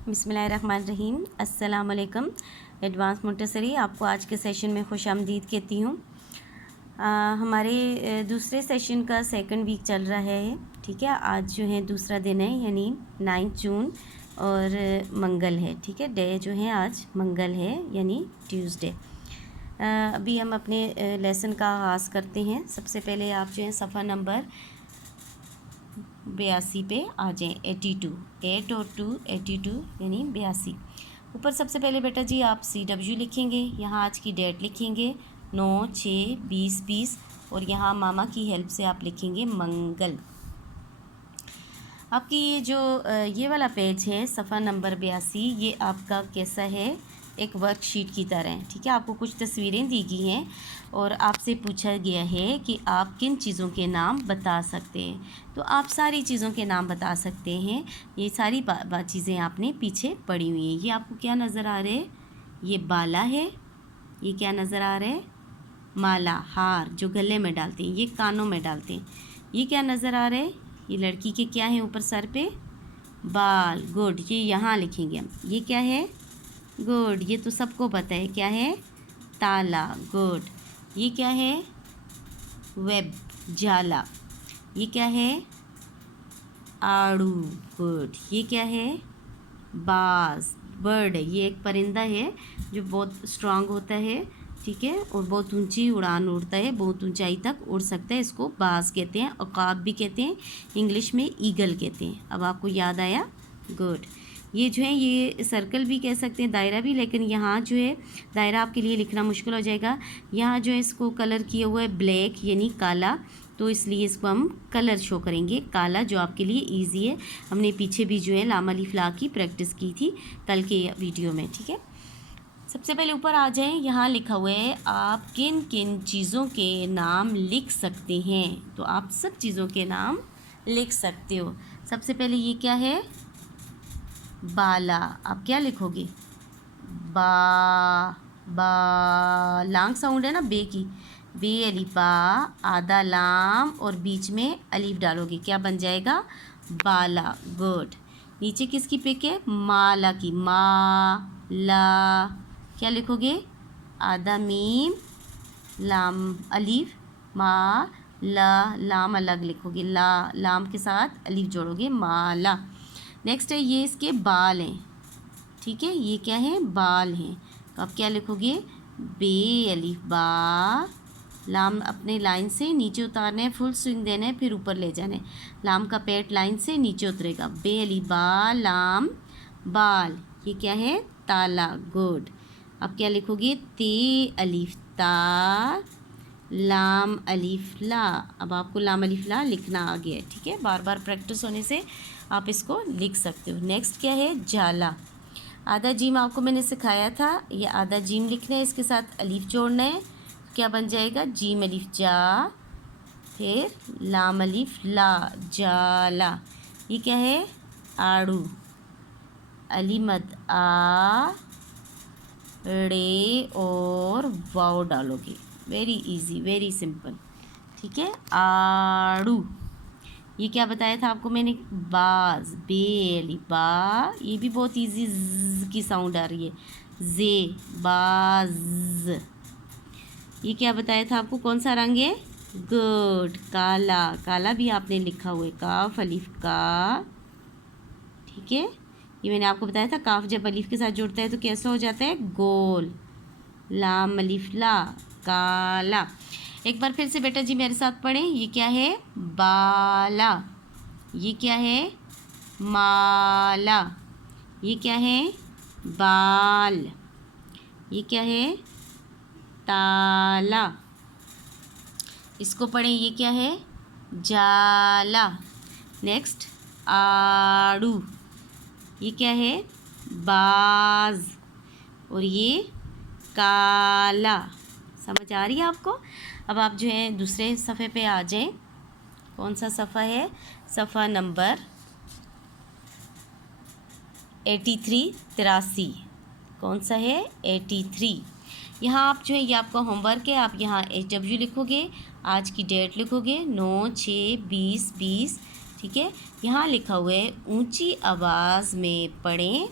बिस्मिल्लाहिर्रहमानिर्रहीम। अस्सलाम वालेकुम। एडवांस मोंटेसरी आपको आज के सेशन में खुशामदीद कहती हूँ। हमारे दूसरे सेशन का सेकंड वीक चल रहा है, ठीक है। आज जो है दूसरा दिन है, यानी 9 जून और मंगल है, ठीक है। डे जो है आज मंगल है, यानी ट्यूसडे। अभी हम अपने लेसन का आगाज़ करते हैं। सबसे पहले आप जो है सफ़ा नंबर 82 पे आ जाएँ। 82, 8 और 2 82 यानी 82। ऊपर सबसे पहले बेटा जी आप CW लिखेंगे, यहाँ आज की डेट लिखेंगे 9/6/2020 और यहाँ मामा की हेल्प से आप लिखेंगे मंगल। आपकी ये जो ये वाला पेज है सफ़ा नंबर 82, ये आपका कैसा है, एक वर्कशीट की तरह है, ठीक है। आपको कुछ तस्वीरें दी गई हैं और आपसे पूछा गया है कि आप किन चीज़ों के नाम बता सकते हैं। तो आप सारी चीज़ों के नाम बता सकते हैं। ये सारी चीज़ें आपने पीछे पड़ी हुई हैं। ये आपको क्या नज़र आ रहा है, ये बाला है। ये क्या नज़र आ रहा है, माला, हार जो गले में डालते हैं, ये कानों में डालते हैं। ये क्या नज़र आ रहा है, ये लड़की के क्या है ऊपर सर पे, बाल, गुड, ये यहाँ लिखेंगे हम। ये क्या है, गुड, ये तो सबको पता है क्या है, ताला, गुड। ये क्या है, वेब, जाला। ये क्या है, आड़ू, गुड। ये क्या है, बाज, बर्ड, ये एक परिंदा है जो बहुत स्ट्रांग होता है, ठीक है, और बहुत ऊंची उड़ान उड़ता है, बहुत ऊंचाई तक उड़ सकता है। इसको बाज कहते हैं, अकाब भी कहते हैं, इंग्लिश में ईगल कहते हैं। अब आपको याद आया, गुड। ये जो है ये सर्कल भी कह सकते हैं, दायरा भी, लेकिन यहाँ जो है दायरा आपके लिए लिखना मुश्किल हो जाएगा। यहाँ जो है इसको कलर किया हुआ है ब्लैक यानी काला, तो इसलिए इसको हम कलर शो करेंगे काला, जो आपके लिए इजी है। हमने पीछे भी जो है लाम अलिफ ला की प्रैक्टिस की थी कल के वीडियो में, ठीक है। सबसे पहले ऊपर आ जाएं, यहाँ लिखा हुआ है आप किन किन चीज़ों के नाम लिख सकते हैं। तो आप सब चीज़ों के नाम लिख सकते हो। सबसे पहले ये क्या है, बाला। आप क्या लिखोगे, बा लांग साउंड है ना बे की, बे अलिफ बा, आधा लाम और बीच में अलिफ डालोगे, क्या बन जाएगा, बाला, गुड। नीचे किसकी पिक है, माला की, ला, क्या लिखोगे, आधा मीम लाम अलिफ, ला, लाम अलग लिखोगे, लाम के साथ अलिफ जोड़ोगे, माला। नेक्स्ट है ये इसके बाल हैं, ठीक है, ये क्या है, बाल हैं। तो आप क्या लिखोगे, बे अलिफ बा, लाम अपने लाइन से नीचे उतारना है, फुल स्विंग देना है, फिर ऊपर ले जाना है। लाम का पेट लाइन से नीचे उतरेगा, बे अलिफ बा, लाम, बाल, ये क्या है, ताला, गुड। अब क्या लिखोगे, ते अलिफ ता, लाम अलिफ ला। अब आपको लाम अलिफ ला लिखना आ गया है, ठीक है। बार बार प्रैक्टिस होने से आप इसको लिख सकते हो। नेक्स्ट क्या है, जाला। आधा जीम आपको मैंने सिखाया था, ये आधा जीम लिखना है, इसके साथ अलिफ जोड़ना है, क्या बन जाएगा, जीम अलिफ जा, फिर लाम अलिफ ला, जाला। ये क्या है, आड़ू, अली मद आ, रे और वाव डालोगे, वेरी इजी, वेरी सिंपल, ठीक है, आड़ू। ये क्या बताया था आपको मैंने, बाज, बे अली बा, ये भी बहुत इजी, की साउंड आ रही है, जे, बाज। ये क्या बताया था आपको, कौन सा रंग है, गुड, काला, काला भी आपने लिखा हुआ है, काफ अलिफ का, ठीक है। ये मैंने आपको बताया था काफ जब अलिफ के साथ जुड़ता है तो कैसा हो जाता है, गोल, लाम अलिफ ला, काला। एक बार फिर से बेटा जी मेरे साथ पढ़ें, ये क्या है, बाला, ये क्या है, माला, ये क्या है, बाल, ये क्या है, ताला। इसको पढ़ें, ये क्या है, जाला। नेक्स्ट, आड़ू, ये क्या है, बाज, और ये काला। समझ आ रही है आपको। अब आप जो है दूसरे सफ़े पे आ जाएं। कौन सा सफ़ा है, सफ़ा नंबर 83। कौन सा है, 83। यहाँ आप जो है ये आपका होमवर्क है, आप यहाँ HW लिखोगे, आज की डेट लिखोगे 9/6/2020, ठीक है। यहाँ लिखा हुआ है ऊंची आवाज़ में पढ़ें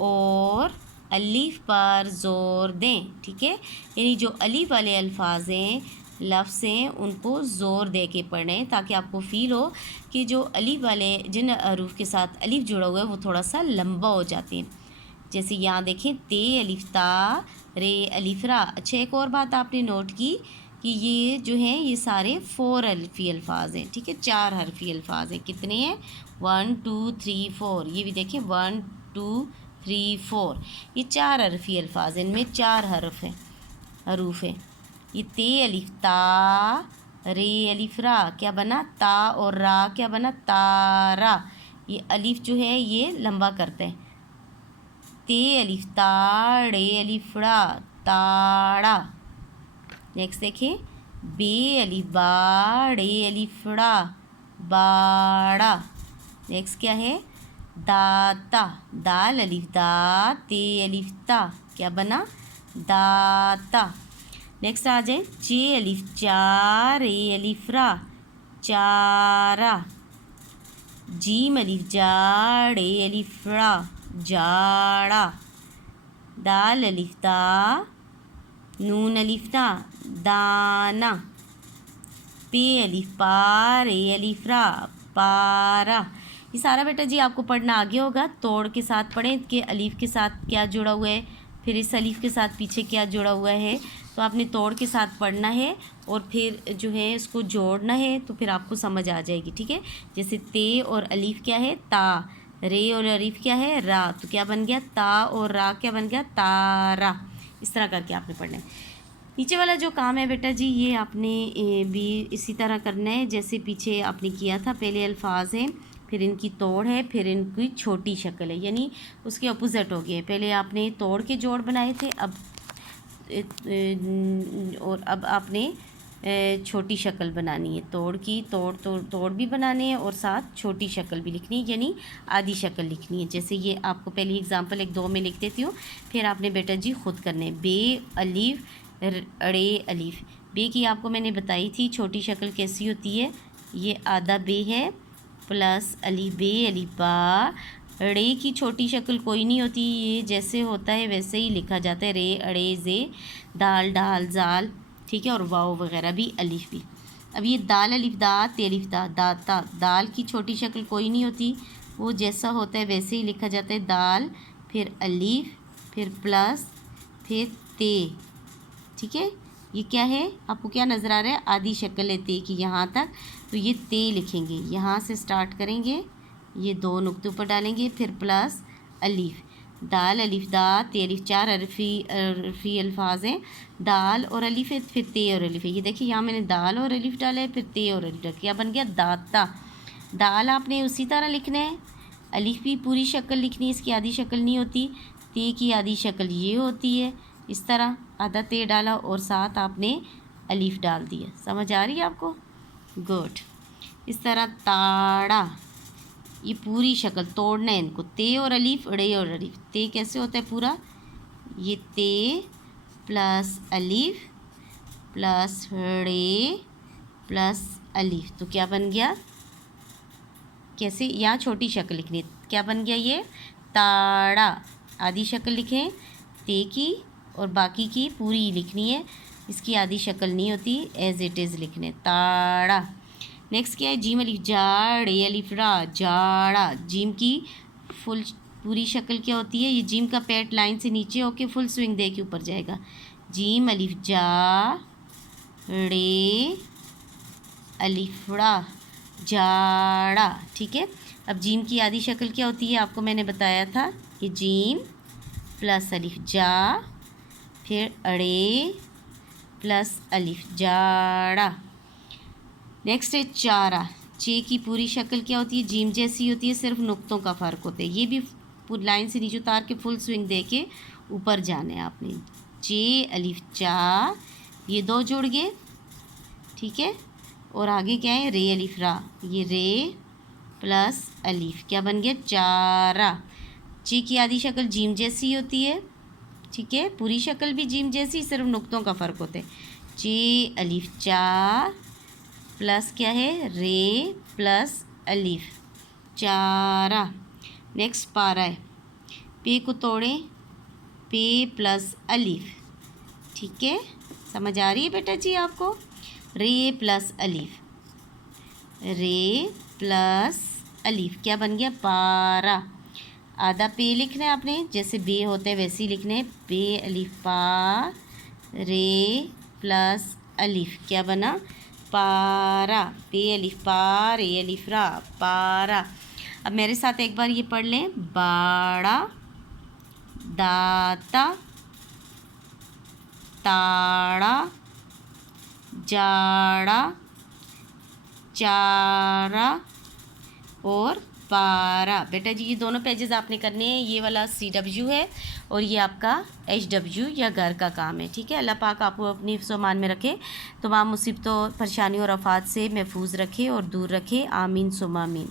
और अलीफ पर ज़ोर दें। ठीक है, यानी जो अलीफ वाले अल्फाज हैं, लफ्ज़ हैं, उनको ज़ोर दे के पढ़ें ताकि आपको फ़ील हो कि जो अलीफ वाले जिन हरूफ के साथ अलीफ जुड़ा हुआ है वो थोड़ा सा लंबा हो जाते हैं। जैसे यहाँ देखें, ते अलिफ ता, रे अलिफ रा। अच्छा, एक और बात आपने नोट की कि ये जो हैं ये सारे 4 हरफी अल्फाज हैं। ठीक है, 4 हरफी अल्फाज हैं। कितने हैं? 1 2 3 4। ये भी देखें, 1 2 3 4। ये 4 हरफी अल्फाज हैं, इनमें 4 हरूफ हैं। ये ते अलिफ ता, रे अलिफ रा, क्या बना? ता, और रा क्या बना? तारा। ये अलिफ जो है ये लंबा करते हैं। ते अलिफ ता, ड़े अलिफ ड़ा, ताड़ा। नेक्स्ट देखिए, बे अलिफ बा, ड़े अलिफ ड़ा, बाड़ा। नेक्स्ट क्या है? दाता, दाल अलिफ दा, ते अलिफ ता, क्या बना? दाता। नेक्स्ट आ जाए, चे अलिफ चा, रे अलिफ रा, चारा। जीम अलिफ जा, ड़े अलिफ ड़ा, जाड़ा। दाल अलिफ दा, नून अलिफ दा, दाना। पे अलिफ पा, रे अलिफ रा, पारा। ये सारा बेटा जी आपको पढ़ना आगे होगा। तोड़ के साथ पढ़ें कि अलीफ के साथ क्या जुड़ा हुआ है, फिर इस अलीफ के साथ पीछे क्या जुड़ा हुआ है। तो आपने तोड़ के साथ पढ़ना है और फिर जो है इसको जोड़ना है, तो फिर आपको समझ आ जाएगी। ठीक है, जैसे ते और अलीफ क्या है? ता। रे और अलीफ क्या है? रा। तो क्या बन गया? ता और रा क्या बन गया? तारा। इस तरह करके आपने पढ़ना है। नीचे वाला जो काम है बेटा जी ये आपने भी इसी तरह करना है जैसे पीछे आपने किया था। पहले अल्फाज हैं, फिर इनकी तोड़ है, फिर इनकी छोटी शक्ल है, यानी उसके अपोजिट हो गए। पहले आपने तोड़ के जोड़ बनाए थे, अब आपने छोटी शक्ल बनानी है। तोड़ की तोड़ भी बनाने हैं और साथ छोटी शक्ल भी लिखनी है, यानी आधी शक्ल लिखनी है। जैसे ये आपको पहली एग्जांपल 1 2 में लिख देती हूँ, फिर आपने बेटा जी खुद करने। बे अलीफ अड़े अलीफ। बे की आपको मैंने बताई थी छोटी शक्ल कैसी होती है। ये आधा बे है प्लस अलीफ बे अलीफ बा। रे की छोटी शक्ल कोई नहीं होती, ये जैसे होता है वैसे ही लिखा जाता है। रे अड़े जे, दाल डाल जाल। ठीक है, और वाव वगैरह भी, अलीफ भी। अब ये दाल अलीफ दा, ते अलीफ दा, दाता। दाल की छोटी शक्ल कोई नहीं होती, वो जैसा होता है वैसे ही लिखा जाता है। दाल, फिर अलीफ, फिर प्लस, फिर ते। ठीक है, ये क्या है? आपको क्या नज़र आ रहा है? आधी शक्ल है ते की यहाँ तक, तो ये ते लिखेंगे। यहाँ से स्टार्ट करेंगे, ये 2 नुक्तों पर डालेंगे, फिर प्लस अलीफ। दाल अलीफ दा, ते अलीफ। 4 अरफी अल्फाज हैं, दाल और अलीफ है, फिर ते और अलीफ है। ये देखिए यहाँ मैंने दाल और अलीफ डाला है, फिर ते और अलीफ डाला, क्या बन गया? दाता। दाल आपने उसी तरह लिखना है, अलीफ भी पूरी शक्ल लिखनी है, इसकी आधी शक्ल नहीं होती। ते की आधी शक्ल ये होती है, इस तरह आधा ते डाला और साथ आपने अलीफ डाल दिया। समझ आ रही है आपको? गुड। इस तरह ताड़ा, ये पूरी शक्ल तोड़ना है इनको। ते और अलीफ, ड़े और अलीफ। ते कैसे होता है पूरा? ये ते प्लस अलीफ प्लस ड़े प्लस अलीफ, तो क्या बन गया? कैसे? यहाँ छोटी शक्ल लिखनी है, क्या बन गया? ये ताड़ा। आधी शक्ल लिखें ते की और बाकी की पूरी लिखनी है, इसकी आधी शक्ल नहीं होती, एज इट इज़ लिखने। ताड़ा। नेक्स्ट क्या है? जीम अलिफ जा, ड़े अलिफ रा, जाड़ा। जीम की फुल पूरी शक्ल क्या होती है? ये जीम का पैट लाइन से नीचे होके फुल स्विंग दे के ऊपर जाएगा। जीम अलिफ जा, ड़े अलिफ रा, जाड़ा। ठीक है, अब जीम की आधी शक्ल क्या होती है? आपको मैंने बताया था कि जीम प्लस अलिफ जा, फिर अड़े प्लस अलिफ, जाड़ा। नेक्स्ट है चारा। चे की पूरी शक्ल क्या होती है? जीम जैसी होती है, सिर्फ नुक्तों का फ़र्क होता है। ये भी लाइन से नीचे उतार के फुल स्विंग दे के ऊपर जाना है आपने। चे अलिफ चा, ये 2 जुड़ गए। ठीक है, और आगे क्या है? रे अलिफ रा, ये रे प्लस अलिफ, क्या बन गया? चारा। चे की आधी शक्ल जीम जैसी होती है, ठीक है, पूरी शक्ल भी जीम जैसी, सिर्फ नुक्तों का फ़र्क होता है। चे अलिफ चा प्लस क्या है? रे प्लस अलिफ, चारा। नेक्स्ट पारा है। पे को तोड़ें, पे प्लस अलिफ, ठीक है, समझ आ रही है बेटा जी आपको। रे प्लस अलिफ, रे प्लस अलिफ क्या बन गया, पारा। आधा पे लिखना है आपने, जैसे बे होते हैं वैसे ही लिखने हैं, पे अलिफ पा, रे प्लस अलिफ क्या बना, पारा। पे अलिफ पा, रे अलिफ रा, पारा। अब मेरे साथ एक बार ये पढ़ लें, बाड़ा, दाता, ताड़ा, जाड़ा, चारा और पारा। बेटा जी ये दोनों पेजेस आपने करने हैं। ये वाला CW है और ये आपका HW या घर का काम है, ठीक है। अल्लाह पाक आपको अपनी सामान में रखे, तमाम मुसीबतों, परेशानियों और आफात से महफूज रखे और दूर रखे। आमीन सुम्मा आमीन।